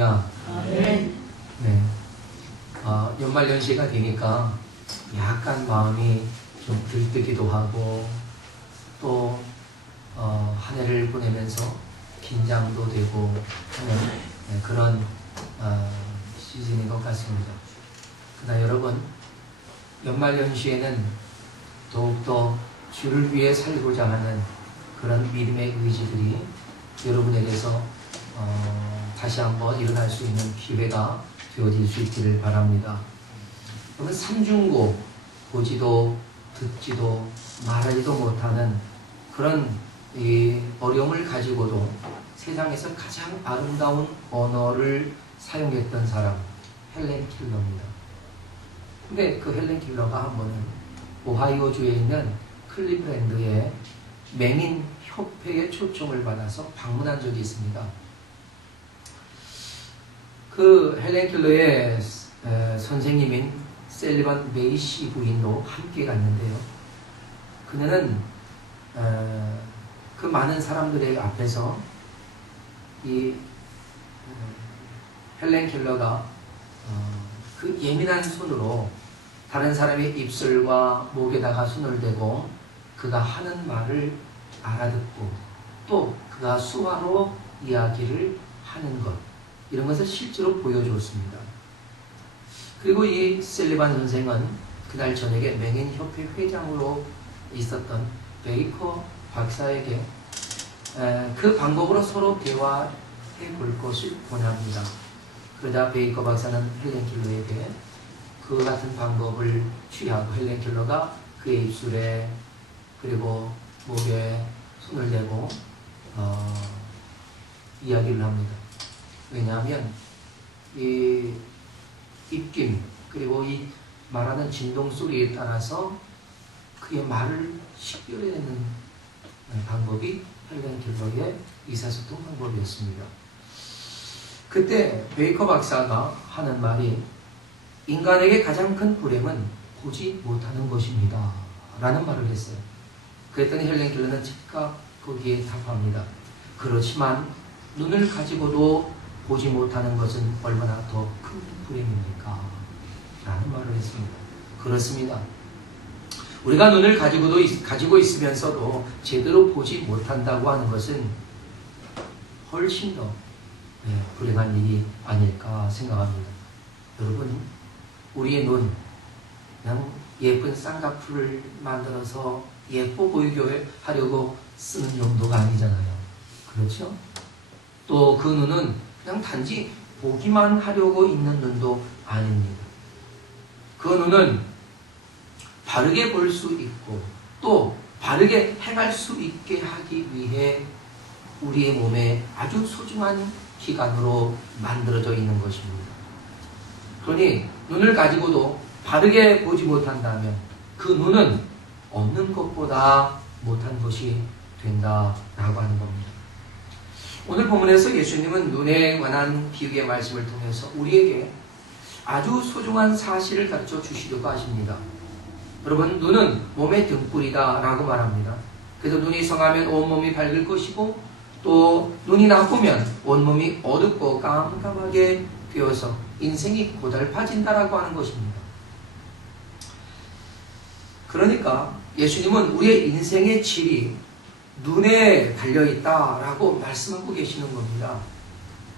할렐루야. 아멘. 네. 연말연시가 되니까 약간 마음이 좀 들뜨기도 하고 또 한 해를 보내면서 긴장도 되고 하는 그런 시즌인 것 같습니다. 그러나 여러분, 연말연시에는 더욱더 주를 위해 살고자 하는 그런 믿음의 의지들이 여러분에게서 다시 한번 일어날 수 있는 기회가 되어질 수 있기를 바랍니다. 여러분, 삼중고, 보지도 듣지도 말하지도 못하는 그런 이 어려움을 가지고도 세상에서 가장 아름다운 언어를 사용했던 사람, 헬렌 켈러입니다. 근데 그 헬렌 켈러가 한 번은 오하이오주에 있는 클리브랜드의 맹인 협회의 초청을 받아서 방문한 적이 있습니다. 그 헬렌 켈러의 선생님인 셀리반 메이시 부인도 함께 갔는데요. 그녀는 그 많은 사람들의 앞에서 이 헬렌 켈러가 그 예민한 손으로 다른 사람의 입술과 목에다가 손을 대고 그가 하는 말을 알아듣고 또 그가 수화로 이야기를 하는 것, 이런 것을 실제로 보여주었습니다. 그리고 이 셀리반 선생은 그날 저녁에 맹인협회 회장으로 있었던 베이커 박사에게 그 방법으로 서로 대화해 볼 것을 권합니다. 그러자 베이커 박사는 헬렌 켈러에게 그 같은 방법을 취하고 헬렌 켈러가 그의 입술에 그리고 목에 손을 대고 이야기를 합니다. 왜냐하면 이 입김 그리고 이 말하는 진동 소리에 따라서 그의 말을 식별해내는 방법이 헬렌 켈러의 의사소통 방법이었습니다. 그때 베이커 박사가 하는 말이 인간에게 가장 큰 불행은 보지 못하는 것입니다 라는 말을 했어요. 그랬더니 헬렌 켈러는 즉각 거기에 답합니다. 그렇지만 눈을 가지고도 보지 못하는 것은 얼마나 더 큰 불행입니까? 라는 말을 했습니다. 그렇습니다. 우리가 눈을 가지고 있으면서도 제대로 보지 못한다고 하는 것은 훨씬 더 불행한 일이 아닐까 생각합니다. 여러분, 우리의 눈, 그냥 예쁜 쌍꺼풀을 만들어서 예뻐 보이게 하려고 쓰는 용도가 아니잖아요. 그렇죠? 또 그 눈은 그냥 단지 보기만 하려고 있는 눈도 아닙니다. 그 눈은 바르게 볼 수 있고 또 바르게 행할 수 있게 하기 위해 우리의 몸에 아주 소중한 기관으로 만들어져 있는 것입니다. 그러니 눈을 가지고도 바르게 보지 못한다면 그 눈은 없는 것보다 못한 것이 된다라고 하는 겁니다. 오늘 본문에서 예수님은 눈에 관한 비유의 말씀을 통해서 우리에게 아주 소중한 사실을 가르쳐 주시려고 하십니다. 여러분, 눈은 몸의 등불이다 라고 말합니다. 그래서 눈이 성하면 온몸이 밝을 것이고 또 눈이 나쁘면 온몸이 어둡고 깜깜하게 되어서 인생이 고달파진다라고 하는 것입니다. 그러니까 예수님은 우리의 인생의 질이 눈에 달려있다라고 말씀하고 계시는 겁니다.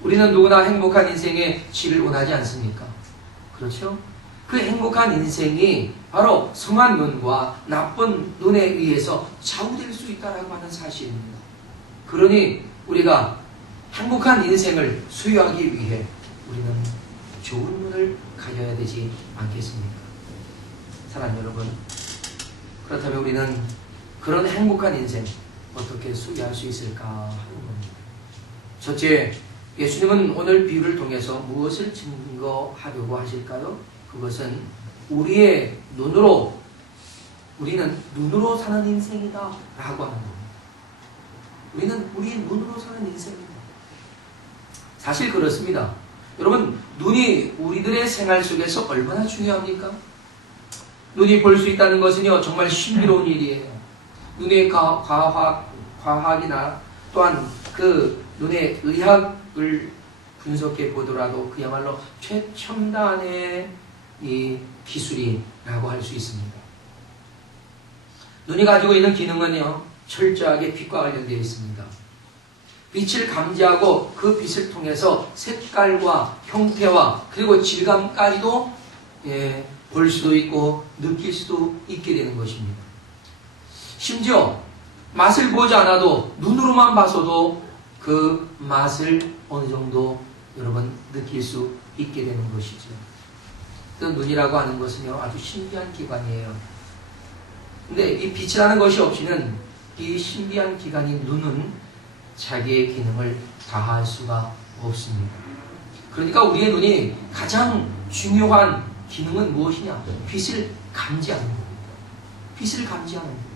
우리는 누구나 행복한 인생의 질을 원하지 않습니까? 그렇죠? 그 행복한 인생이 바로 성한 눈과 나쁜 눈에 의해서 좌우될 수 있다라고 하는 사실입니다. 그러니 우리가 행복한 인생을 소유하기 위해 우리는 좋은 눈을 가져야 되지 않겠습니까? 사랑하는 여러분, 그렇다면 우리는 그런 행복한 인생 어떻게 소유할 수 있을까 하는 겁니다. 첫째, 예수님은 오늘 비유를 통해서 무엇을 증거하려고 하실까요? 그것은 우리의 눈으로, 우리는 눈으로 사는 인생이다 라고 하는 겁니다. 우리는 우리의 눈으로 사는 인생입니다. 사실 그렇습니다. 여러분, 눈이 우리들의 생활 속에서 얼마나 중요합니까? 눈이 볼 수 있다는 것은요, 정말 신비로운 일이에요. 눈의 과학이나 또한 그 눈의 의학을 분석해 보더라도 그야말로 최첨단의 이 기술이라고 할 수 있습니다. 눈이 가지고 있는 기능은요, 철저하게 빛과 관련되어 있습니다. 빛을 감지하고 그 빛을 통해서 색깔과 형태와 그리고 질감까지도 볼 수도 있고 느낄 수도 있게 되는 것입니다. 심지어 맛을 보지 않아도 눈으로만 봐서도 그 맛을 어느 정도 여러분 느낄 수 있게 되는 것이죠. 그 눈이라고 하는 것은요, 아주 신비한 기관이에요. 근데 이 빛이라는 것이 없이는 이 신비한 기관인 눈은 자기의 기능을 다할 수가 없습니다. 그러니까 우리의 눈이 가장 중요한 기능은 무엇이냐? 빛을 감지하는 겁니다. 빛을 감지하는 겁니다.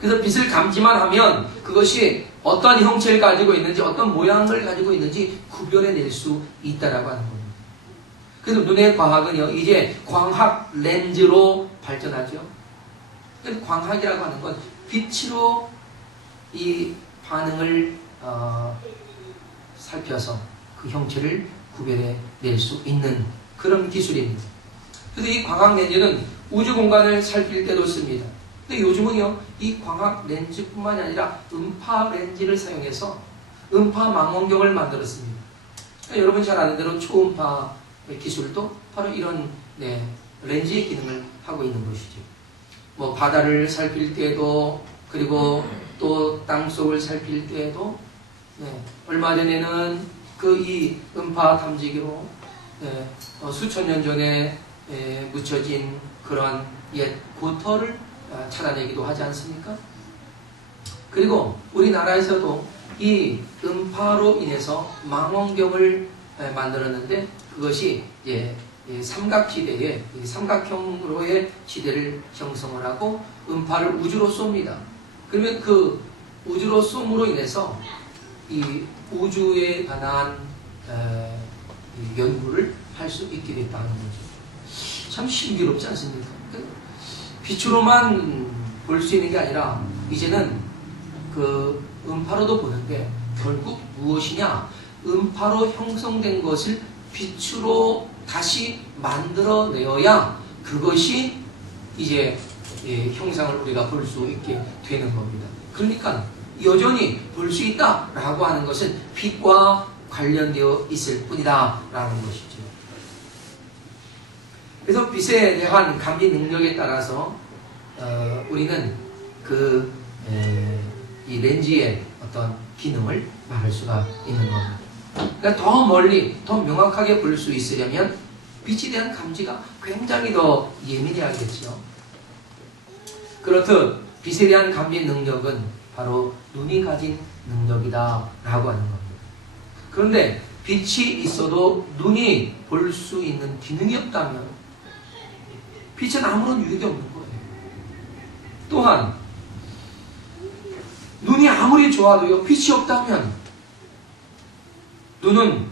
그래서 빛을 감지만 하면 그것이 어떤 형체를 가지고 있는지 어떤 모양을 가지고 있는지 구별해낼 수 있다라고 하는 겁니다. 그래서 눈의 과학은요, 이제 광학 렌즈로 발전하죠. 광학이라고 하는 건 빛으로 이 반응을 살펴서 그 형체를 구별해낼 수 있는 그런 기술입니다. 그래서 이 광학 렌즈는 우주 공간을 살필 때도 씁니다. 근데 요즘은요, 이 광학 렌즈뿐만이 아니라 음파 렌즈를 사용해서 음파 망원경을 만들었습니다. 그러니까 여러분 잘 아는 대로 초음파 기술도 바로 이런 렌즈의 기능을 하고 있는 것이죠. 뭐 바다를 살필 때도, 그리고 또 땅속을 살필 때도, 얼마 전에는 그 이 음파 탐지기로 수천 년 전에 묻혀진 그런 옛 고터를 찾아내기도 하지 않습니까? 그리고 우리나라에서도 이 음파로 인해서 망원경을 만들었는데 그것이 삼각지대에 삼각형으로의 지대를 형성을 하고 음파를 우주로 쏩니다. 그러면 그 우주로 쏨으로 인해서 이 우주에 관한 연구를 할 수 있게 됐다는 거죠. 참 신비롭지 않습니까? 빛으로만 볼 수 있는 게 아니라 이제는 그 음파로도 보는데 결국 무엇이냐? 음파로 형성된 것을 빛으로 다시 만들어내어야 그것이 이제 형상을 우리가 볼 수 있게 되는 겁니다. 그러니까 여전히 볼 수 있다라고 하는 것은 빛과 관련되어 있을 뿐이다라는 것이죠. 그래서 빛에 대한 감지 능력에 따라서 우리는 이 렌즈의 어떤 기능을 말할 수가 있는 겁니다. 그러니까 더 멀리, 더 명확하게 볼 수 있으려면 빛에 대한 감지가 굉장히 더 예민해야겠죠. 그렇듯 빛에 대한 감지 능력은 바로 눈이 가진 능력이다라고 하는 겁니다. 그런데 빛이 있어도 눈이 볼 수 있는 기능이 없다면 빛은 아무런 유익이 없는 거예요. 또한 눈이 아무리 좋아도요, 빛이 없다면 눈은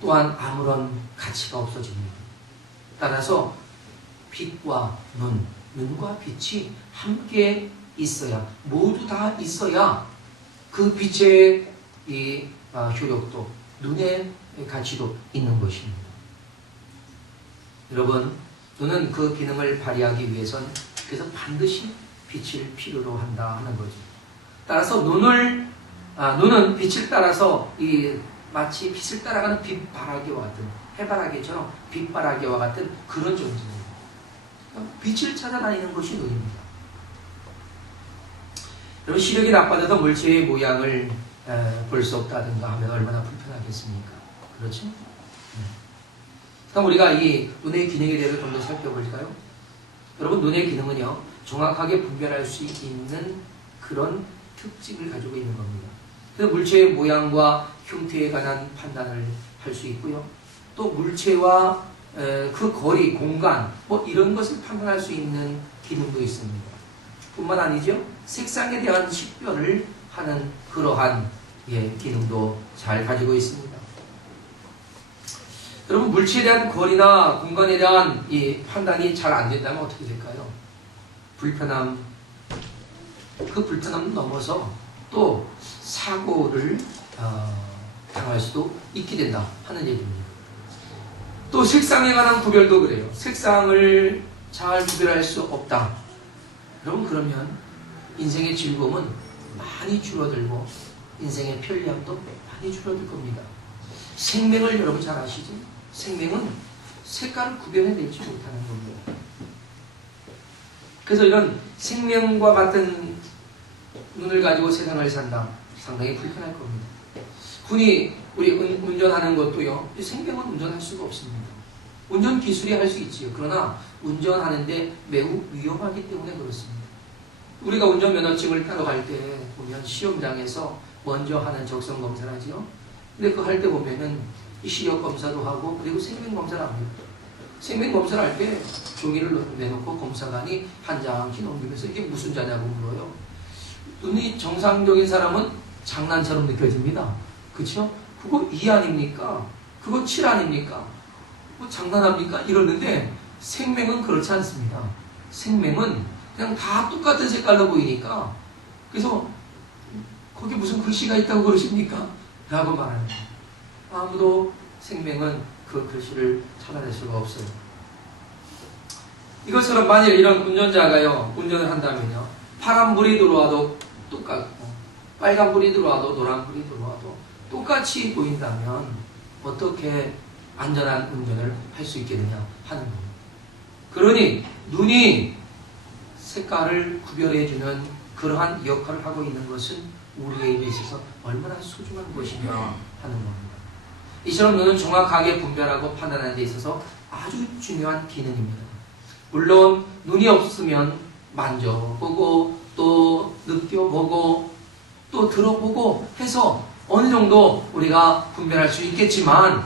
또한 아무런 가치가 없어집니다. 따라서 빛과 눈과 빛이 함께 있어야, 모두 다 있어야 그 빛의 이 효력도, 눈의 가치도 있는 것입니다. 여러분, 눈은 그 기능을 발휘하기 위해선 그래서 반드시 빛을 필요로 한다 하는 거죠. 따라서 눈은 빛을 따라서 마치 빛을 따라가는 빛바라기와 같은, 해바라기처럼 빛바라기와 같은 그런 존재입니다. 빛을 찾아다니는 것이 눈입니다. 여러분, 시력이 나빠져서 물체의 모양을 볼 수 없다든가 하면 얼마나 불편하겠습니까? 그렇죠? 그럼 우리가 이 눈의 기능에 대해서 좀 더 살펴볼까요? 여러분, 눈의 기능은요, 정확하게 분별할 수 있는 그런 특징을 가지고 있는 겁니다. 그래서 물체의 모양과 형태에 관한 판단을 할 수 있고요. 또 물체와 그 거리, 공간, 뭐 이런 것을 판단할 수 있는 기능도 있습니다. 뿐만 아니죠, 색상에 대한 식별을 하는 그러한 기능도 잘 가지고 있습니다. 여러분, 물체에 대한 거리나 공간에 대한 이 판단이 잘 안 된다면 어떻게 될까요? 불편함, 그 불편함을 넘어서 또 사고를 당할 수도 있게 된다 하는 얘기입니다. 또 색상에 관한 구별도 그래요. 색상을 잘 구별할 수 없다. 여러분, 그러면 인생의 즐거움은 많이 줄어들고 인생의 편리함도 많이 줄어들 겁니다. 생명을 여러분 잘 아시죠? 생명은 색깔을 구별해내지 못하는 겁니다. 그래서 이런 생명과 같은 눈을 가지고 세상을 산다. 상당히 불편할 겁니다. 흔히 우리 운전하는 것도요, 생명은 운전할 수가 없습니다. 운전 기술이 할 수 있지요. 그러나 운전하는데 매우 위험하기 때문에 그렇습니다. 우리가 운전면허증을 따러 갈 때 보면 시험장에서 먼저 하는 적성 검사를 하죠. 근데 그거 할 때 보면은 이 시력 검사도 하고 그리고 생명 검사를 합니다. 생명 검사를 할 때 종이를 내놓고 검사관이 한 장씩 넘기면서 이게 무슨 자냐고 물어요. 눈이 정상적인 사람은 장난처럼 느껴집니다. 그렇죠? 그거 2 아닙니까? 그거 7 아닙니까? 뭐 장난합니까? 이러는데 생명은 그렇지 않습니다. 생명은 그냥 다 똑같은 색깔로 보이니까, 그래서 거기 무슨 글씨가 있다고 그러십니까? 라고 말합니다. 아무도 생명은 그 글씨를 찾아낼 수가 없어요. 이것처럼 만일 이런 운전자가요, 운전을 한다면요, 파란불이 들어와도 똑같고 빨간불이 들어와도 노란불이 들어와도 똑같이 보인다면 어떻게 안전한 운전을 할 수 있겠느냐 하는 겁니다. 그러니 눈이 색깔을 구별해주는 그러한 역할을 하고 있는 것은 우리에게 있어서 얼마나 소중한 것이냐 하는 겁니다. 이처럼 눈은 정확하게 분별하고 판단하는 데 있어서 아주 중요한 기능입니다. 물론 눈이 없으면 만져보고 또 느껴보고 또 들어보고 해서 어느 정도 우리가 분별할 수 있겠지만,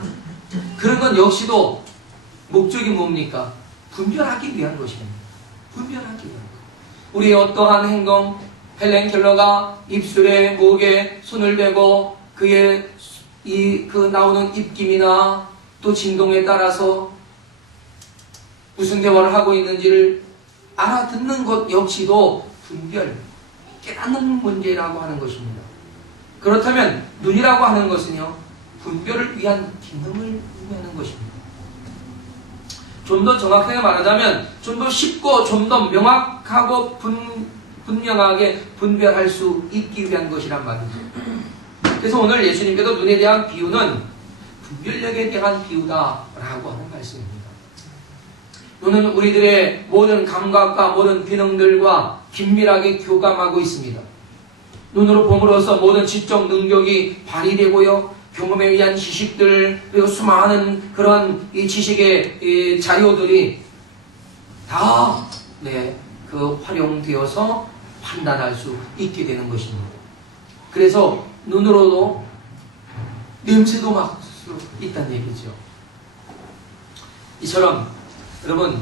그런 건 역시도 목적이 뭡니까? 분별하기 위한 것입니다. 분별하기 위한 것. 우리의 어떠한 행동, 헬렌 켈러가 입술에 목에 손을 대고 그의 그 나오는 입김이나 또 진동에 따라서 무슨 대화를 하고 있는지를 알아듣는 것 역시도 분별, 깨닫는 문제라고 하는 것입니다. 그렇다면 눈이라고 하는 것은요, 분별을 위한 기능을 의미하는 것입니다. 좀 더 정확하게 말하자면 좀 더 쉽고 좀 더 명확하고 분명하게 분별할 수 있기 위한 것이란 말이죠. 그래서 오늘 예수님께서 눈에 대한 비유는 분별력에 대한 비유다라고 하는 말씀입니다. 눈은 우리들의 모든 감각과 모든 기능들과 긴밀하게 교감하고 있습니다. 눈으로 봄으로써 모든 지적 능력이 발휘되고요, 경험에 의한 지식들, 그리고 수많은 그런 이 지식의 이 자료들이 다 활용되어서 판단할 수 있게 되는 것입니다. 그래서 눈으로도 냄새도 맡을 수 있다는 얘기죠. 이처럼 여러분,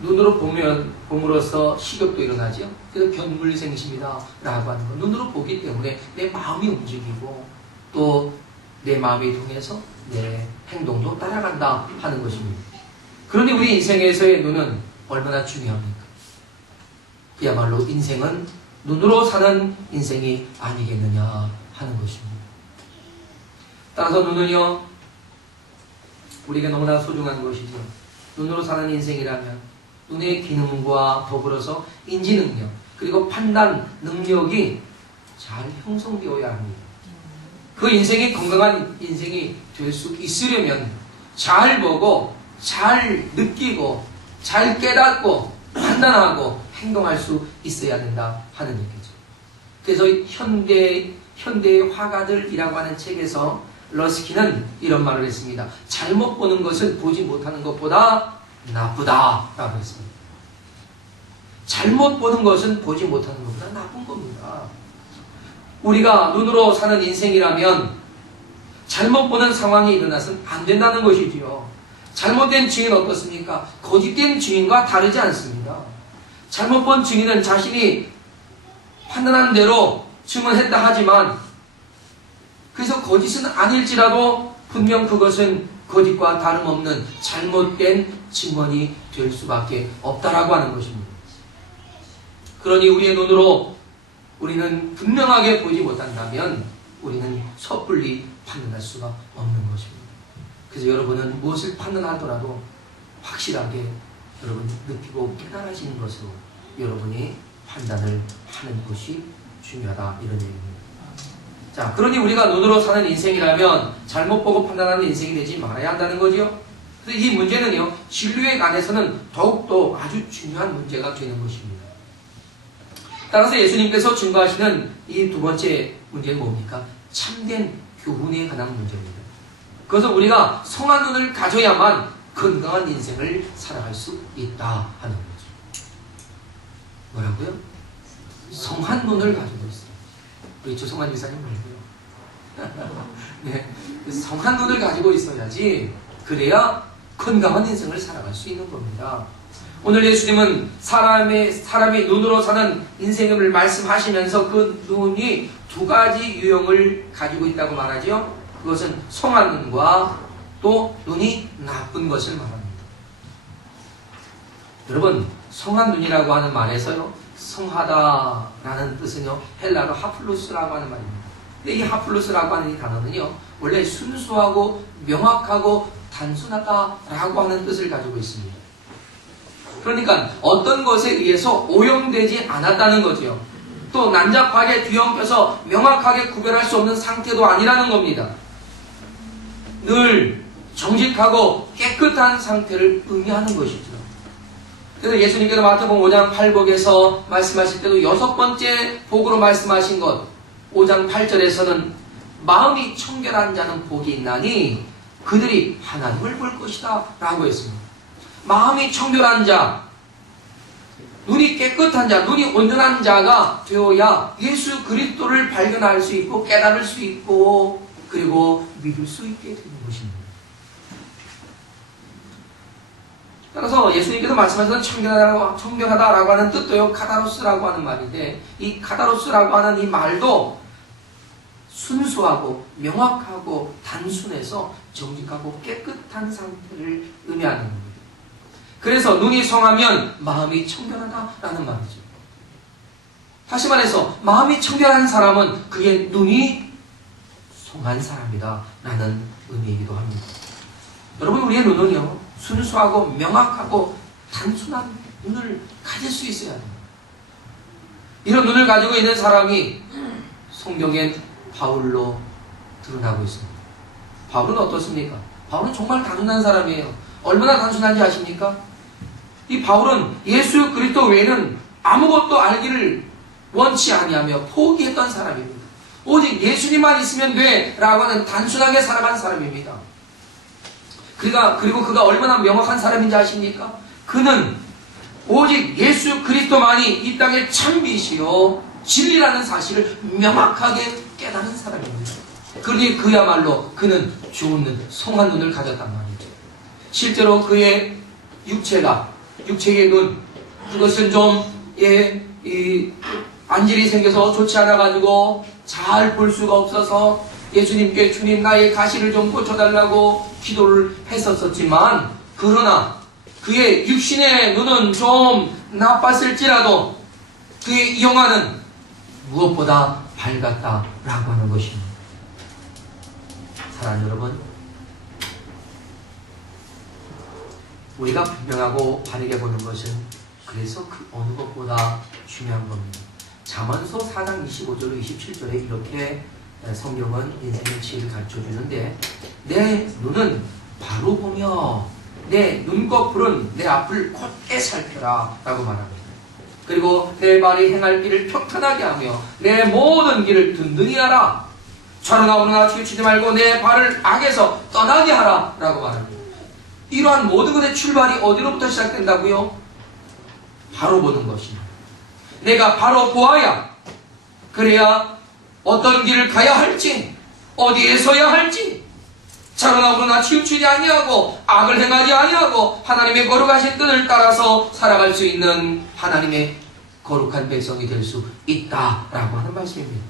눈으로 봄으로써 식욕도 일어나죠. 그래서 견물생심이다 라고 하는 거, 눈으로 보기 때문에 내 마음이 움직이고 또 내 마음이 통해서 내 행동도 따라간다 하는 것입니다. 그런데 우리 인생에서의 눈은 얼마나 중요합니까? 그야말로 인생은 눈으로 사는 인생이 아니겠느냐 하는 것입니다. 따라서 눈은요, 우리에게 너무나 소중한 것이죠. 눈으로 사는 인생이라면 눈의 기능과 더불어서 인지 능력, 그리고 판단 능력이 잘 형성되어야 합니다. 그 인생이 건강한 인생이 될 수 있으려면 잘 보고 잘 느끼고 잘 깨닫고 판단하고 행동할 수 있어야 된다 하는 얘기죠. 그래서 현대의 화가들이라고 하는 책에서 러스키는 이런 말을 했습니다. 잘못 보는 것은 보지 못하는 것보다 나쁘다라고 했습니다. 잘못 보는 것은 보지 못하는 것보다 나쁜 겁니다. 우리가 눈으로 사는 인생이라면 잘못 보는 상황이 일어나서는 안 된다는 것이지요. 잘못된 증인 어떻습니까? 거짓된 증인과 다르지 않습니다. 잘못 본 증인은 자신이 판단한 대로 증언했다 하지만, 그래서 거짓은 아닐지라도 분명 그것은 거짓과 다름없는 잘못된 증언이 될 수밖에 없다라고 하는 것입니다. 그러니 우리의 눈으로 우리는 분명하게 보지 못한다면 우리는 섣불리 판단할 수가 없는 것입니다. 그래서 여러분은 무엇을 판단하더라도 확실하게 여러분 느끼고 깨달으시는 것으로 여러분이 판단을 하는 것이 중요하다, 이런 얘기입니다. 자, 그러니 우리가 눈으로 사는 인생이라면 잘못 보고 판단하는 인생이 되지 말아야 한다는 거지요. 그래서 이 문제는요, 진료에 관해서는 더욱더 아주 중요한 문제가 되는 것입니다. 따라서 예수님께서 증거하시는 이 두 번째 문제는 뭡니까? 참된 교훈에 관한 문제입니다. 그것은 우리가 성한 눈을 가져야만 건강한 인생을 살아갈 수 있다 하는 거죠. 뭐라고요? 성한 눈을 가지고 있어요. 우리 조성환 기사님 말고요. 네, 성한 눈을 가지고 있어야지 그래야 건강한 인생을 살아갈 수 있는 겁니다. 오늘 예수님은 사람의 눈으로 사는 인생을 말씀하시면서 그 눈이 두 가지 유형을 가지고 있다고 말하죠. 그것은 성한 눈과 또 눈이 나쁜 것을 말합니다. 여러분, 성한 눈이라고 하는 말에서요, 성하다라는 뜻은요, 헬라로 하플루스라고 하는 말입니다. 근데 이 하플루스라고 하는 이 단어는요, 원래 순수하고 명확하고 단순하다라고 하는 뜻을 가지고 있습니다. 그러니까 어떤 것에 의해서 오염되지 않았다는 거죠. 또 난잡하게 뒤엉켜서 명확하게 구별할 수 없는 상태도 아니라는 겁니다. 늘 정직하고 깨끗한 상태를 의미하는 것이죠. 그래서 예수님께서 마태복음 5장 8복에서 말씀하실 때도 6번째 복으로 말씀하신 것, 5장 8절에서는 마음이 청결한 자는 복이 있나니 그들이 하나님을 볼 것이다 라고 했습니다. 마음이 청결한 자, 눈이 깨끗한 자, 눈이 온전한 자가 되어야 예수 그리스도를 발견할 수 있고 깨달을 수 있고 그리고 믿을 수 있게 되는 것입니다. 따라서 예수님께서 말씀하시는 청결하다라고 하는 뜻도요, 카다로스라고 하는 말인데, 이 카다로스라고 하는 이 말도 순수하고 명확하고 단순해서 정직하고 깨끗한 상태를 의미하는 겁니다. 그래서 눈이 성하면 마음이 청결하다라는 말이죠. 다시 말해서 마음이 청결한 사람은 그의 눈이 성한 사람이다 라는 의미이기도 합니다. 여러분, 우리의 눈은요, 순수하고 명확하고 단순한 눈을 가질 수 있어야 합니다. 이런 눈을 가지고 있는 사람이 성경엔 바울로 드러나고 있습니다. 바울은 어떻습니까? 바울은 정말 단순한 사람이에요. 얼마나 단순한지 아십니까? 이 바울은 예수 그리스도 외에는 아무것도 알기를 원치 아니하며 포기했던 사람입니다. 오직 예수님만 있으면 돼 라고 하는 단순하게 살아간 사람입니다. 그리고 그가 얼마나 명확한 사람인지 아십니까? 그는 오직 예수 그리스도만이 이 땅의 참빛이요 진리라는 사실을 명확하게 깨달은 사람입니다. 그러니 그야말로 그는 좋은 눈, 성한 눈을 가졌단 말이죠. 실제로 그의 육체의 눈, 그것은 좀 안질이 생겨서 좋지 않아가지고 잘 볼 수가 없어서 예수님께 주님 나의 가시를 좀 고쳐달라고 기도를 했었지만, 그러나 그의 육신의 눈은 좀 나빴을지라도 그의 영안은 무엇보다 밝았다라고 하는 것입니다. 사랑하는 여러분, 우리가 분명하고 바르게 보는 것은 그래서 그 어느 것보다 중요한 겁니다. 잠언서 4장 25절 27절에 이렇게 성경은 인생의 지혜를 가르쳐주는데, 내 눈은 바로 보며 내 눈꺼풀은 내 앞을 곧게 살펴라 라고 말합니다. 그리고 내 발이 행할 길을 평탄하게 하며 내 모든 길을 든든히 하라. 좌로나 우로나 치우치지 말고 내 발을 악에서 떠나게 하라 라고 말합니다. 이러한 모든 것의 출발이 어디로부터 시작된다고요? 바로 보는 것입니다. 내가 바로 보아야, 그래야 어떤 길을 가야 할지, 어디에 서야 할지, 좌로나 우로나 치우치지 아니하고 악을 행하지 아니하고 하나님의 거룩하신 뜻을 따라서 살아갈 수 있는 하나님의 거룩한 백성이 될 수 있다라고 하는 말씀입니다.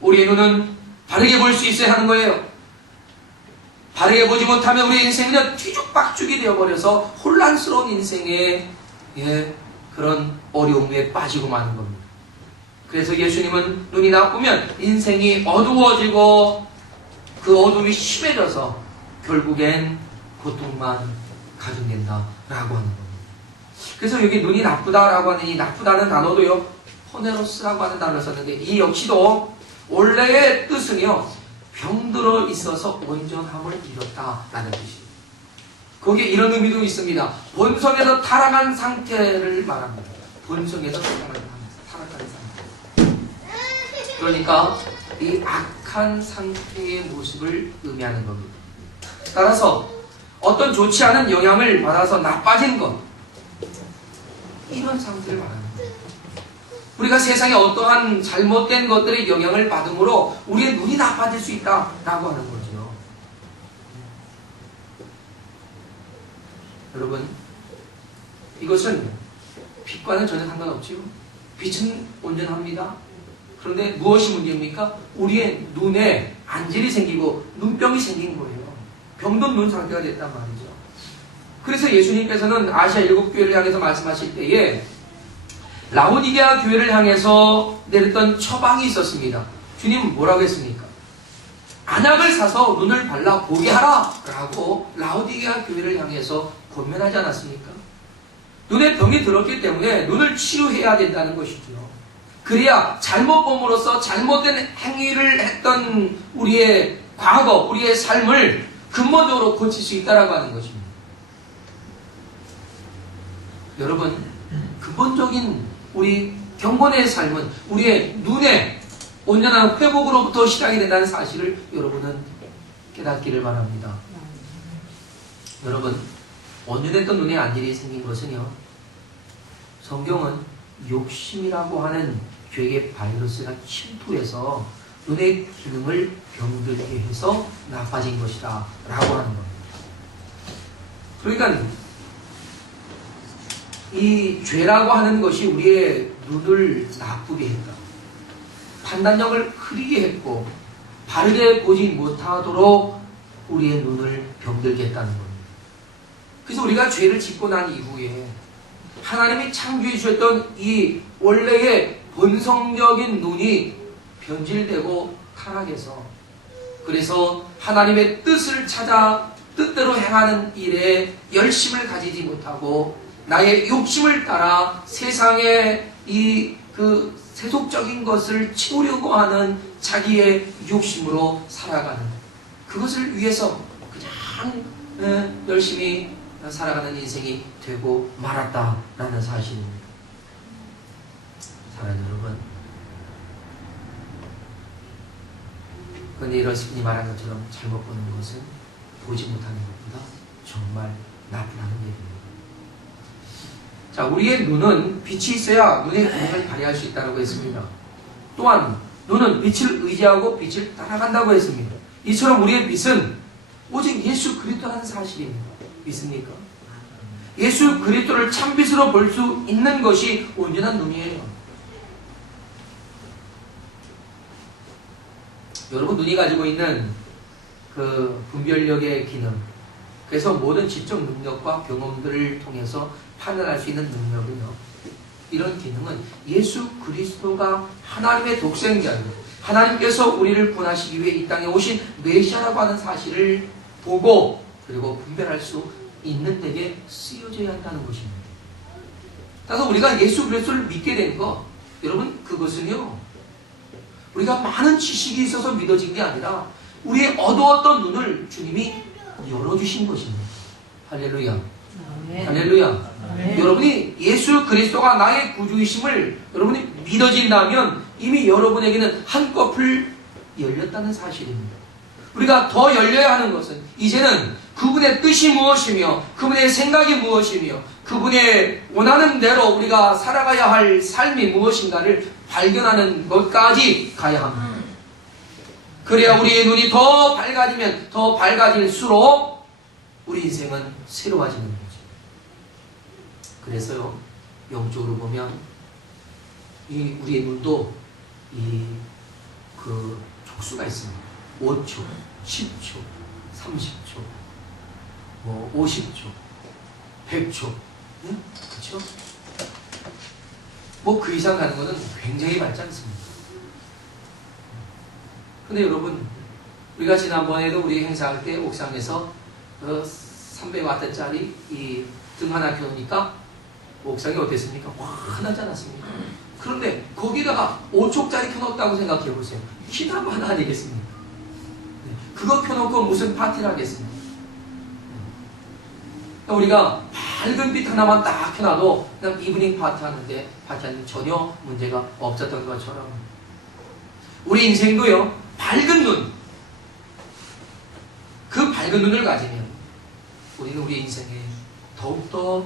우리의 눈은 바르게 볼 수 있어야 하는 거예요. 바르게 보지 못하면 우리의 인생은 뒤죽박죽이 되어버려서 혼란스러운 인생의 그런 어려움에 빠지고 마는 겁니다. 그래서 예수님은 눈이 나쁘면 인생이 어두워지고 그 어둠이 심해져서 결국엔 고통만 가중된다라고 하는 겁니다. 그래서 여기 눈이 나쁘다라고 하는 이 나쁘다는 단어도요, 포네로스라고 하는 단어를 썼는데, 이 역시도 원래의 뜻은요, 병들어 있어서 온전함을 잃었다라는 뜻이에요. 거기에 이런 의미도 있습니다. 본성에서 타락한 상태를 말합니다. 본성에서 타락한 상태. 그러니까 이 악한 상태의 모습을 의미하는 겁니다. 따라서 어떤 좋지 않은 영향을 받아서 나빠진 것, 이런 상태를 말합니다. 우리가 세상에 어떠한 잘못된 것들의 영향을 받음으로 우리의 눈이 나빠질 수 있다라고 하는 거죠. 여러분, 이것은 빛과는 전혀 상관없지요. 빛은 온전합니다. 그런데 무엇이 문제입니까? 우리의 눈에 안질이 생기고 눈병이 생긴 거예요. 병든 눈 상태가 됐단 말이죠. 그래서 예수님께서는 아시아 7교회를 향해서 말씀하실 때에 라오디게아 교회를 향해서 내렸던 처방이 있었습니다. 주님은 뭐라고 했습니까? 안약을 사서 눈을 발라 보게 하라 라고 라오디게아 교회를 향해서 권면하지 않았습니까? 눈에 병이 들었기 때문에 눈을 치료해야 된다는 것이죠. 그래야 잘못 봄으로써 잘못된 행위를 했던 우리의 과거, 우리의 삶을 근본적으로 고칠 수 있다라고 하는 것입니다. 여러분, 근본적인 우리 경건의 삶은 우리의 눈의 온전한 회복으로부터 시작이 된다는 사실을 여러분은 깨닫기를 바랍니다. 여러분, 온전했던 눈에 안질이 생긴 것은요, 성경은 욕심이라고 하는 죄의 바이러스가 침투해서 눈의 기능을 병들게 해서 나빠진 것이다 라고 하는 겁니다. 그러니까 이 죄라고 하는 것이 우리의 눈을 나쁘게 했다, 판단력을 흐리게 했고 바르게 보지 못하도록 우리의 눈을 병들게 했다는 겁니다. 그래서 우리가 죄를 짓고 난 이후에 하나님이 창조해 주셨던 이 원래의 본성적인 눈이 변질되고 타락해서, 그래서 하나님의 뜻을 찾아 뜻대로 행하는 일에 열심을 가지지 못하고 나의 욕심을 따라 세상의 이 그 세속적인 것을 채우려고 하는 자기의 욕심으로 살아가는, 그것을 위해서 그냥 열심히 살아가는 인생이 되고 말았다라는 사실입니다. 사랑하는 여러분, 그런데 이러시니 말한 것처럼 잘못 보는 것은 보지 못하는 것보다 정말 나쁘다는 얘기입니다. 자, 우리의 눈은 빛이 있어야 눈의 기능을 발휘할 수 있다고 했습니다. 또한 눈은 빛을 의지하고 빛을 따라간다고 했습니다. 이처럼 우리의 빛은 오직 예수 그리스도라는 사실입니다. 믿습니까? 예수 그리스도를 참빛으로 볼 수 있는 것이 온전한 눈이에요. 여러분, 눈이 가지고 있는 그 분별력의 기능, 그래서 모든 지적 능력과 경험들을 통해서 판단할 수 있는 능력은요, 이런 기능은 예수 그리스도가 하나님의 독생자이고 하나님께서 우리를 구원하시기 위해 이 땅에 오신 메시아라고 하는 사실을 보고 그리고 분별할 수 있는 데에 쓰여져야 한다는 것입니다. 따라서 우리가 예수 그리스도를 믿게 된 것, 여러분, 그것은요, 우리가 많은 지식이 있어서 믿어진 게 아니라 우리의 어두웠던 눈을 주님이 열어주신 것입니다. 할렐루야. 아멘. 할렐루야. 아멘. 여러분이 예수 그리스도가 나의 구주이심을 여러분이 믿어진다면 이미 여러분에게는 한꺼풀 열렸다는 사실입니다. 우리가 더 열려야 하는 것은 이제는 그분의 뜻이 무엇이며 그분의 생각이 무엇이며 그분의 원하는 대로 우리가 살아가야 할 삶이 무엇인가를 발견하는 것까지 가야 합니다. 그래야 우리의 눈이 더 밝아지면 더 밝아질수록 우리 인생은 새로워지는 거죠. 그래서요, 영적으로 보면 이 우리의 눈도 그 촉수가 있습니다. 5초, 10초, 30초, 50초, 100초, 그렇죠? 뭐 그 이상 가는 것은 굉장히 많지 않습니다. 근데 여러분, 우리가 지난번에도 우리 행사할 때 옥상에서 300W짜리 이 등 하나 켜놓으니까 옥상이 어땠습니까? 환하지 않았습니까? 그런데 거기다가 5촉짜리 켜놓았다고 생각해 보세요. 기나마나 아니겠습니까? 그거 켜놓고 무슨 파티를 하겠습니까? 우리가 밝은 빛 하나만 딱 켜놔도 그냥 이브닝 파티하는데 전혀 문제가 없었던 것처럼 우리 인생도요, 밝은 눈, 그 밝은 눈을 가지면 우리는 우리 인생에 더욱더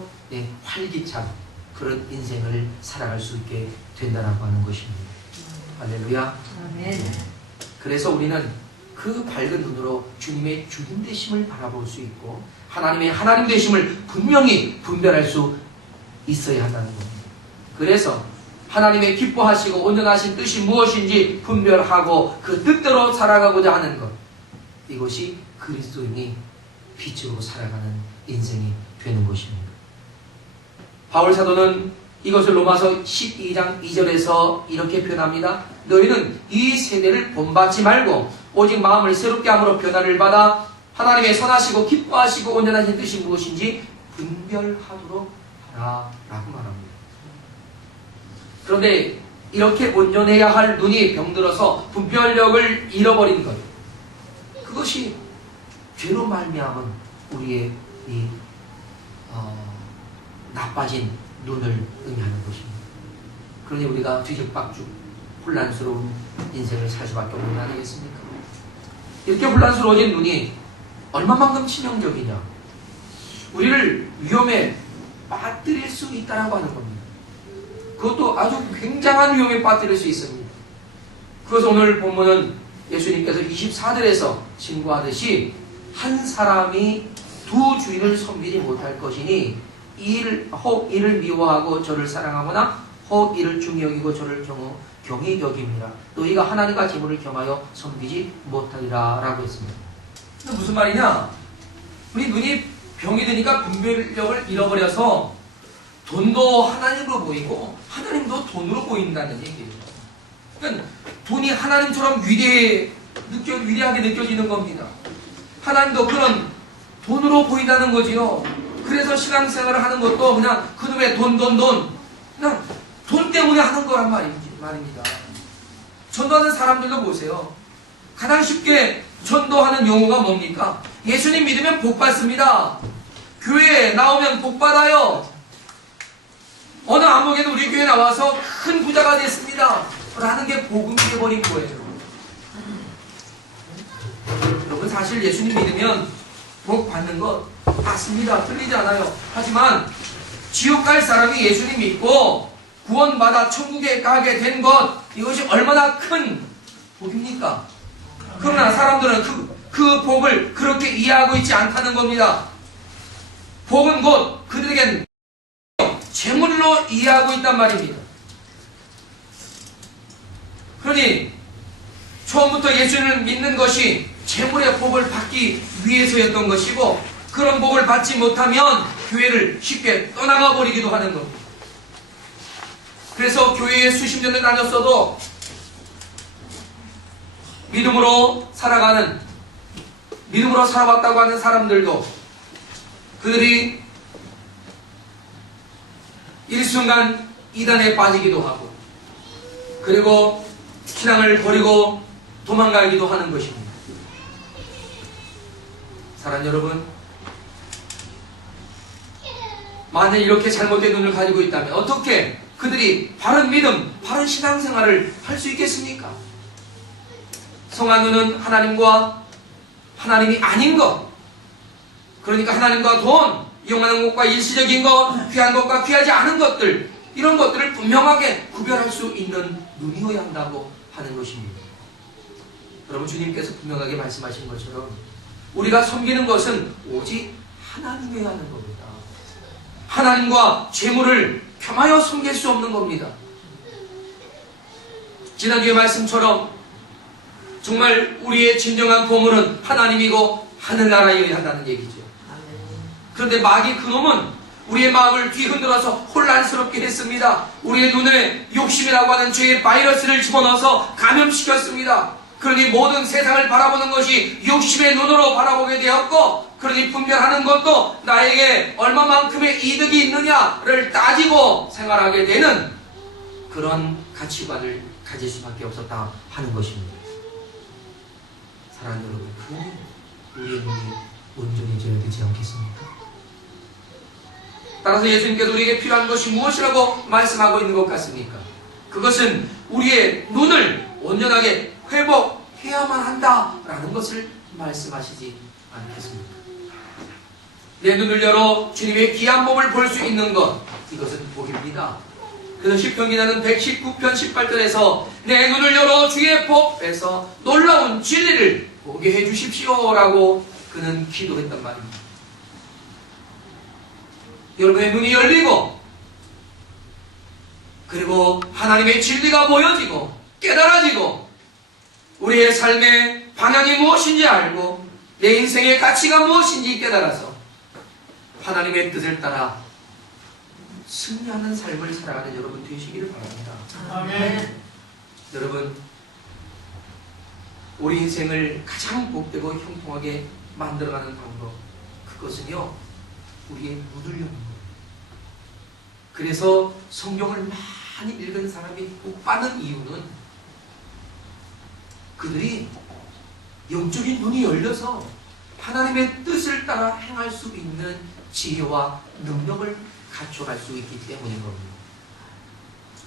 활기찬 그런 인생을 살아갈 수 있게 된다라고 하는 것입니다. 할렐루야. 아멘. 그래서 우리는 그 밝은 눈으로 주님의 주님 되심을 바라볼 수 있고 하나님의 하나님 되심을 분명히 분별할 수 있어야 한다는 겁니다. 그래서 하나님의 기뻐하시고 온전하신 뜻이 무엇인지 분별하고 그 뜻대로 살아가고자 하는 것, 이것이 그리스도인이 빛으로 살아가는 인생이 되는 것입니다. 바울 사도는 이것을 로마서 12장 2절에서 이렇게 표현합니다. 너희는 이 세대를 본받지 말고 오직 마음을 새롭게 함으로 변화를 받아 하나님의 선하시고 기뻐하시고 온전하신 뜻이 무엇인지 분별하도록 하라 라고 말합니다. 그런데 이렇게 온전해야 할 눈이 병들어서 분별력을 잃어버린 것, 그것이 죄로 말미암은 우리의 이 나빠진 눈을 의미하는 것입니다. 그러니 우리가 뒤죽박죽 혼란스러운 인생을 살 수밖에 없는 거 아니겠습니까? 이렇게 혼란스러워진 눈이 얼마만큼 치명적이냐, 우리를 위험에 빠뜨릴 수 있다고 하는 겁니다. 그것도 아주 굉장한 위험에 빠뜨릴 수 있습니다. 그래서 오늘 본문은 예수님께서 24절에서 증거하듯이 한 사람이 두 주인을 섬기지 못할 것이니 혹 이를 미워하고 저를 사랑하거나 혹 이를 중히 여기고 저를 경히 여깁니다. 너희가 하나님과 재물을 겸하여 섬기지 못하리라 라고 했습니다. 무슨 말이냐? 우리 눈이 병이 드니까 분별력을 잃어버려서 돈도 하나님으로 보이고 하나님도 돈으로 보인다는 얘기예요. 그러니까 돈이 하나님처럼 위대하게 느껴지는 겁니다. 하나님도 그런 돈으로 보인다는 거지요. 그래서 신앙생활을 하는 것도 그냥 그놈의 돈 그냥 돈 때문에 하는 거란 말입니다. 전도하는 사람들도 보세요. 가장 쉽게 전도하는 용어가 뭡니까? 예수님 믿으면 복 받습니다. 교회에 나오면 복 받아요. 어느 안목에도 우리 교회에 나와서 큰 부자가 됐습니다 라는 게 복음이 되어버린 거예요. 여러분, 사실 예수님 믿으면 복 받는 것 맞습니다. 틀리지 않아요. 하지만 지옥 갈 사람이 예수님 믿고 구원받아 천국에 가게 된 것, 이것이 얼마나 큰 복입니까? 그러나 사람들은 그 복을 그렇게 이해하고 있지 않다는 겁니다. 복은 곧 그들에겐 재물로 이해하고 있단 말입니다. 그러니 처음부터 예수님을 믿는 것이 재물의 복을 받기 위해서였던 것이고, 그런 복을 받지 못하면 교회를 쉽게 떠나가 버리기도 하는 겁니다. 그래서 교회에 수십 년을 다녔어도 믿음으로 살아왔다고 하는 사람들도 그들이 일순간 이단에 빠지기도 하고, 그리고 신앙을 버리고 도망가기도 하는 것입니다. 사랑하는 여러분, 만약 이렇게 잘못된 눈을 가지고 있다면 어떻게 그들이 바른 믿음, 바른 신앙생활을 할 수 있겠습니까? 성한 눈은 하나님이 아닌 것, 그러니까 하나님과 돈, 이용하는 것과 일시적인 것, 귀한 것과 귀하지 않은 것들, 이런 것들을 분명하게 구별할 수 있는 눈이어야 한다고 하는 것입니다. 여러분, 주님께서 분명하게 말씀하신 것처럼 우리가 섬기는 것은 오직 하나님이어야 하는 겁니다. 하나님과 재물을 겸하여 섬길 수 없는 겁니다. 지난주의 말씀처럼 정말 우리의 진정한 보물은 하나님이고 하늘나라여야 한다는 얘기죠. 그런데 마귀 그놈은 우리의 마음을 뒤흔들어서 혼란스럽게 했습니다. 우리의 눈에 욕심이라고 하는 죄의 바이러스를 집어넣어서 감염시켰습니다. 그러니 모든 세상을 바라보는 것이 욕심의 눈으로 바라보게 되었고, 그러니 분별하는 것도 나에게 얼마만큼의 이득이 있느냐를 따지고 생활하게 되는 그런 가치관을 가질 수밖에 없었다 하는 것입니다. 사랑하는 여러분, 그러니 우리의 눈이 온전해져야 되지 않겠습니까? 따라서 예수님께서 우리에게 필요한 것이 무엇이라고 말씀하고 있는 것 같습니까? 그것은 우리의 눈을 온전하게 회복해야만 한다라는 것을 말씀하시지 않겠습니까? 내 눈을 열어 주님의 귀한 몸을 볼 수 있는 것, 이것은 복입니다. 그래서 시편 기자는 119편 18절에서 내 눈을 열어 주의 법에서 놀라운 진리를 보게 해주십시오라고 그는 기도했단 말입니다. 여러분의 눈이 열리고, 그리고 하나님의 진리가 보여지고 깨달아지고, 우리의 삶의 방향이 무엇인지 알고 내 인생의 가치가 무엇인지 깨달아서 하나님의 뜻을 따라 승리하는 삶을 살아가는 여러분 되시기를 바랍니다. 아멘. 여러분, 우리 인생을 가장 복되고 형통하게 만들어가는 방법, 그것은요, 우리의 눈을 여는 거예요. 그래서 성경을 많이 읽은 사람이 복 받는 이유는 그들이 영적인 눈이 열려서 하나님의 뜻을 따라 행할 수 있는 지혜와 능력을 갖춰갈 수 있기 때문인 겁니다.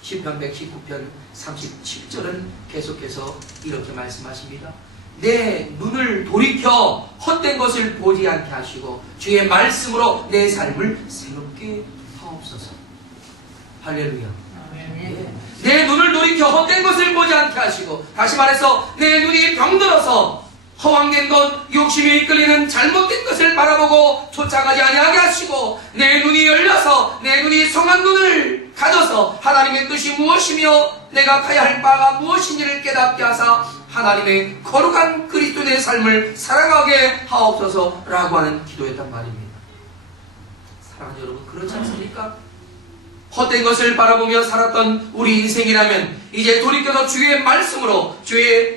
시편 119편 37절은 계속해서 이렇게 말씀하십니다. 내 눈을 돌이켜 헛된 것을 보지 않게 하시고 주의 말씀으로 내 삶을 새롭게 하옵소서. 할렐루야. 네. 내 눈을 돌이켜 헛된 것을 보지 않게 하시고, 다시 말해서 내 눈이 병들어서 허황된 것, 욕심이 이끌리는 잘못된 것을 바라보고 쫓아가지 아니하게 하시고, 내 눈이 열려서 내 눈이 성한 눈을 가져서 하나님의 뜻이 무엇이며 내가 가야 할 바가 무엇인지를 깨닫게 하사 하나님의 거룩한 그리스도의 삶을 살아가게 하옵소서라고 하는 기도였단 말입니다. 사랑하는 여러분, 그렇지 않습니까? 헛된 것을 바라보며 살았던 우리 인생이라면 이제 돌이켜서 주의 말씀으로 주의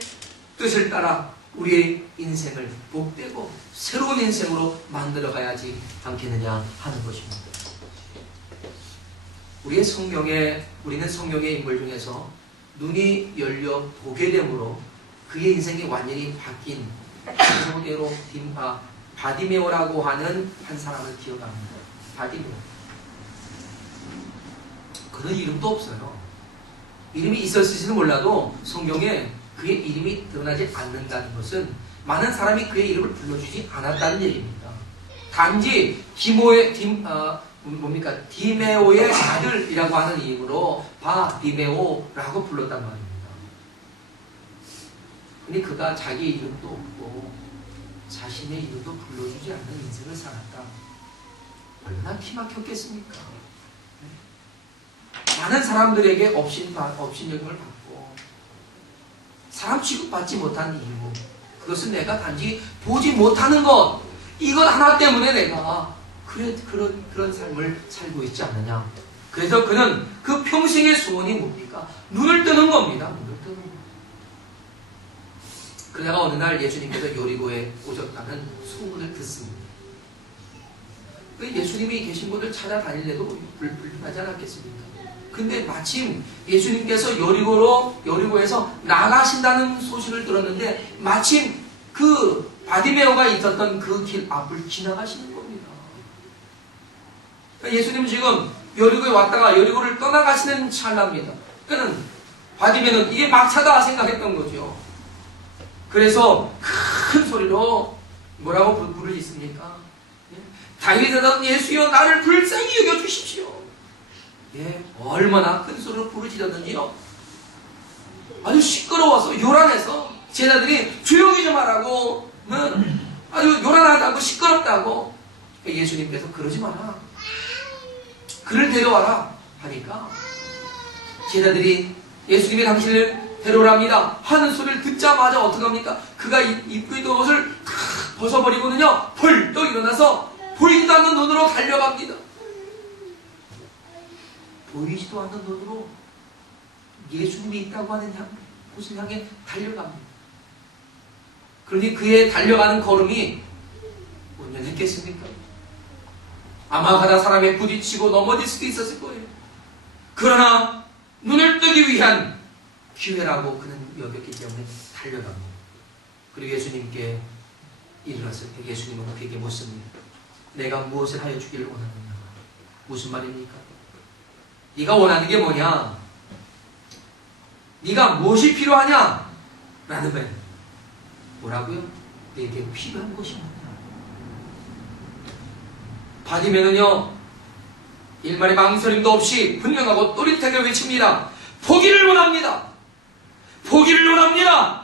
뜻을 따라 우리의 인생을 복되고 새로운 인생으로 만들어가야지 않겠느냐 하는 것입니다. 우리는 성경의 인물 중에서 눈이 열려 보게 되므로 그의 인생이 완전히 바뀐 히브리어로 바디메오라고 하는 한 사람을 기억합니다. 바디메오. 그는 이름도 없어요. 이름이 있었을지는 몰라도 성경에 그의 이름이 드러나지 않는다는 것은 많은 사람이 그의 이름을 불러주지 않았다는 얘기입니다. 단지 디메오의 아들이라고 하는 이름으로 바디메오라고 불렀단 말입니다. 근데 그가 자기 이름도 없고 자신의 이름도 불러주지 않는 인생을 살았다. 얼마나 기막혔겠습니까? 많은 사람들에게 업신여김을 받고 사람 취급받지 못한 이유, 그것은 내가 단지 보지 못하는 것, 이것 하나 때문에 내가 그런 삶을 살고 있지 않느냐. 그래서 그는 그 평생의 소원이 뭡니까? 눈을 뜨는 겁니다. 눈을 뜨는 것. 그러다가 어느 날 예수님께서 여리고에 오셨다는 소문을 듣습니다. 예수님이 계신 곳을 찾아다닐래도 불편하지 않았겠습니까? 근데 마침 예수님께서 여리고에서 나가신다는 소식을 들었는데 마침 그 바디메오가 있었던 그 길 앞을 지나가시는 겁니다. 예수님은 지금 여리고에 왔다가 여리고를 떠나가시는 찰나입니다. 그는 바디메오는 이게 막차다 생각했던 거죠. 그래서 큰 소리로 뭐라고 부르짖습니까? 다윗의 아들 예수여 나를 불쌍히 여겨주십시오. 예, 얼마나 큰 소리로 부르짖었는지요. 아주 시끄러워서 요란해서 제자들이 조용히 좀 하라고, 아주 요란하다고 시끄럽다고. 예수님께서 그러지 마라, 그를 데려와라 하니까 제자들이 예수님이 당신을 데려오랍니다 하는 소리를 듣자마자 어떡합니까? 그가 입고 있던 옷을 탁 벗어버리고는요 벌떡 일어나서 보이지도 않는 눈으로 달려갑니다. 보이지도 않는 눈으로 예수님이 있다고 하는 곳을 향해 달려갑니다. 그러니 그의 달려가는 걸음이 온전했겠습니까? 아마 가다 사람에 부딪히고 넘어질 수도 있었을 거예요. 그러나 눈을 뜨기 위한 기회라고 그는 여겼기 때문에 달려갑니다. 그리고 예수님께 이르렀을 때 예수님은 그에게 묻습니다. 내가 무엇을 하여 주기를 원하느냐? 무슨 말입니까? 네가 원하는 게 뭐냐? 네가 무엇이 필요하냐? 라는 말. 뭐라고요? 내게 필요한 것이 뭐냐? 바디메는요, 일말의 망설임도 없이 분명하고 또렷하게 외칩니다. 포기를 원합니다. 포기를 원합니다.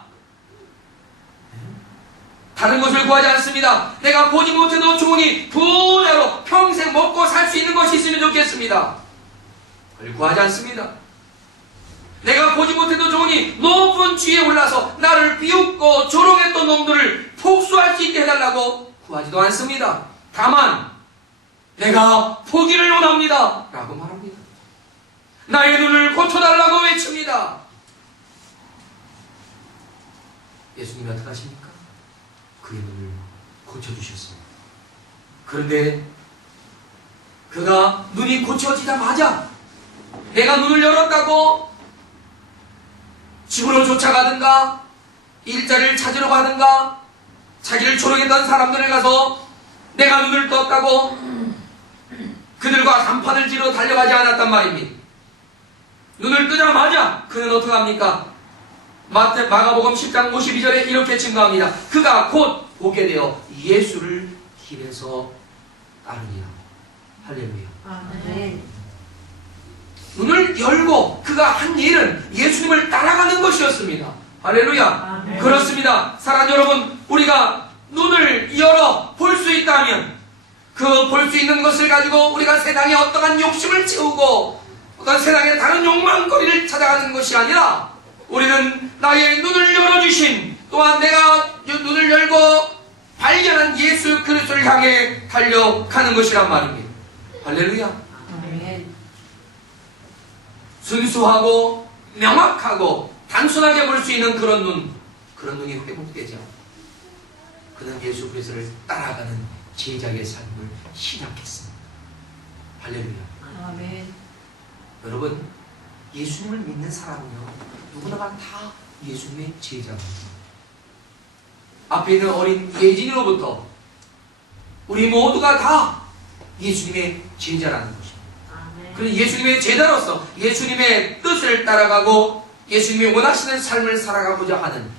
다른 것을 구하지 않습니다. 내가 보지 못해도 좋으니 부자로 평생 먹고 살 수 있는 것이 있으면 좋겠습니다. 그걸 구하지 않습니다. 내가 보지 못해도 좋으니 높은 지위에 올라서 나를 비웃고 조롱했던 놈들을 복수할 수 있게 해달라고 구하지도 않습니다. 다만 내가 포기를 원합니다 라고 말합니다. 나의 눈을 고쳐달라고 외칩니다. 예수님이 어떻게 하십니까? 그의 눈을 고쳐주셨습니다. 그런데 그가 눈이 고쳐지자마자 내가 눈을 열었다고 집으로 쫓아가든가 일자리를 찾으러 가든가 자기를 조롱했던 사람들을 가서 내가 눈을 떴다고 그들과 간판을 지러 달려가지 않았단 말입니다. 눈을 뜨자마자 그는 어떻게 합니까? 마가복음 10장 52절에 이렇게 증거합니다. 그가 곧 보게 되어 예수를 길에서 따르니라. 할렐루야. 아멘. 눈을 열고 그가 한 일은 예수님을 따라가는 것이었습니다. 할렐루야. 아멘. 그렇습니다. 사랑하는 여러분, 우리가 눈을 열어 볼 수 있다면 그 볼 수 있는 것을 가지고 우리가 세상에 어떠한 욕심을 채우고 어떤 세상의 다른 욕망거리를 찾아가는 것이 아니라 우리는 나의 눈을 열어주신 또한 내가 눈을 열고 발견한 예수 그리스도를 향해 달려가는 것이란 말입니다. 할렐루야. 아멘. 순수하고 명확하고 단순하게 볼 수 있는 그런 눈이 회복되자 그는 예수 그리스도를 따라가는 제자의 삶을 시작했습니다. 할렐루야. 아멘. 여러분, 예수님을 믿는 사람은요, 누구나가 다 예수님의 제자입니다. 앞에 있는 어린 예진이로부터 우리 모두가 다 예수님의 제자라는 것입니다. 아멘. 그런 예수님의 제자로서 예수님의 뜻을 따라가고 예수님이 원하시는 삶을 살아가고자 하는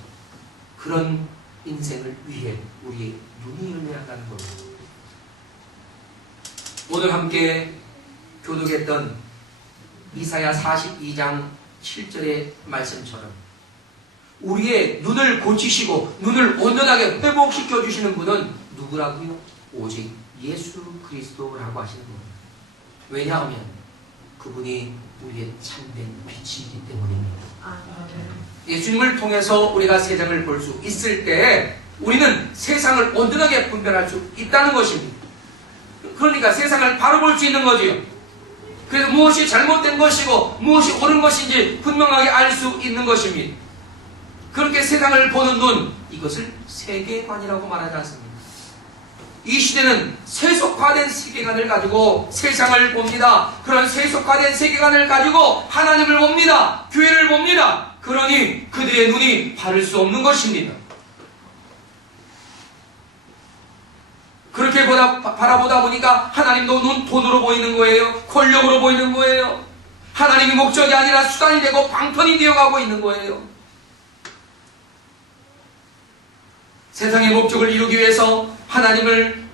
그런 인생을 위해 우리의 눈이 열려야 한다는 겁니다. 오늘 함께 교독했던 이사야 42장 7절의 말씀처럼 우리의 눈을 고치시고 눈을 온전하게 회복시켜 주시는 분은 누구라고요? 오직 예수 그리스도라고 하시는 겁니다. 왜냐하면 그분이 우리의 참된 빛이기 때문입니다. 아멘. 예수님을 통해서 우리가 세상을 볼 수 있을 때 우리는 세상을 온전하게 분별할 수 있다는 것입니다. 그러니까 세상을 바로 볼 수 있는 거지요. 그래서 무엇이 잘못된 것이고 무엇이 옳은 것인지 분명하게 알 수 있는 것입니다. 그렇게 세상을 보는 눈, 이것을 세계관이라고 말하지 않습니다. 이 시대는 세속화된 세계관을 가지고 세상을 봅니다. 그런 세속화된 세계관을 가지고 하나님을 봅니다. 교회를 봅니다. 그러니 그들의 눈이 바를 수 없는 것입니다. 그렇게 바라보다 보니까 하나님도 돈으로 보이는 거예요. 권력으로 보이는 거예요. 하나님이 목적이 아니라 수단이 되고 방편이 되어가고 있는 거예요. 세상의 목적을 이루기 위해서 하나님을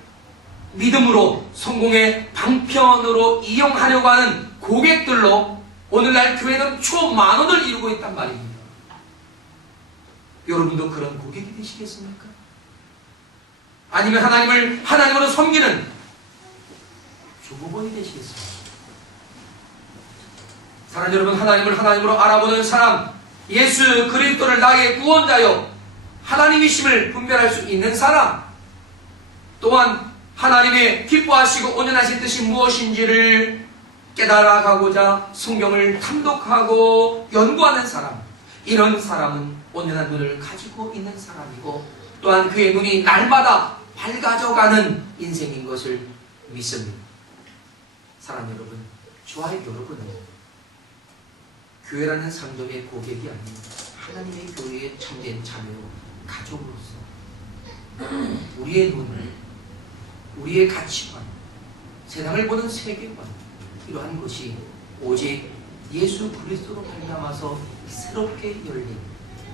믿음으로 성공의 방편으로 이용하려고 하는 고객들로 오늘날 교회는 초만원을 이루고 있단 말입니다. 여러분도 그런 고객이 되시겠습니까? 아니면 하나님을 하나님으로 섬기는 주부본이 되시겠습니까? 사랑하는 여러분, 하나님을 하나님으로 알아보는 사람, 예수 그리스도를 나의 구원자요 하나님이심을 분별할 수 있는 사람, 또한 하나님의 기뻐하시고 온전하신 뜻이 무엇인지를 깨달아가고자 성경을 탐독하고 연구하는 사람, 이런 사람은 온전한 눈을 가지고 있는 사람이고 또한 그의 눈이 날마다 밝아져가는 인생인 것을 믿습니다. 사랑하는 여러분, 저와 여러분은 교회라는 상점의 고객이 아닌 하나님의 교회에 참된 자매요 가족으로서 우리의 눈, 우리의 가치관, 세상을 보는 세계관, 이러한 것이 오직 예수 그리스도로 말미암아서 새롭게 열린,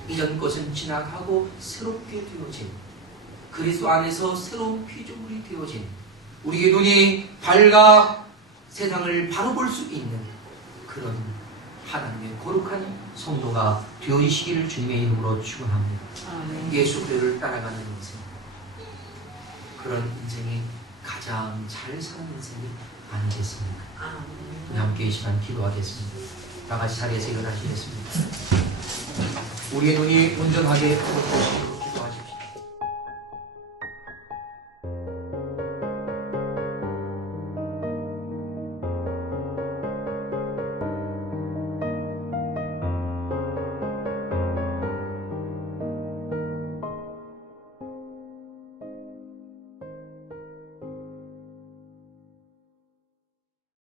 이전 것은 지나가고 새롭게 되어진, 그리스도 안에서 새로운 피조물이 되어진, 우리의 눈이 밝아 세상을 바로 볼 수 있는 그런 하나님의 거룩한 성도가 되어지시기를 주님의 이름으로 축원합니다. 아멘. 예수 그리스도를 따라가는 인생, 그런 인생이 가장 잘 사는 인생이 아니겠습니까? 우리 함께 이 시간 기도하겠습니다. 다 같이 자리에서 일어나시겠습니다. 우리의 눈이 온전하게 뜨겁고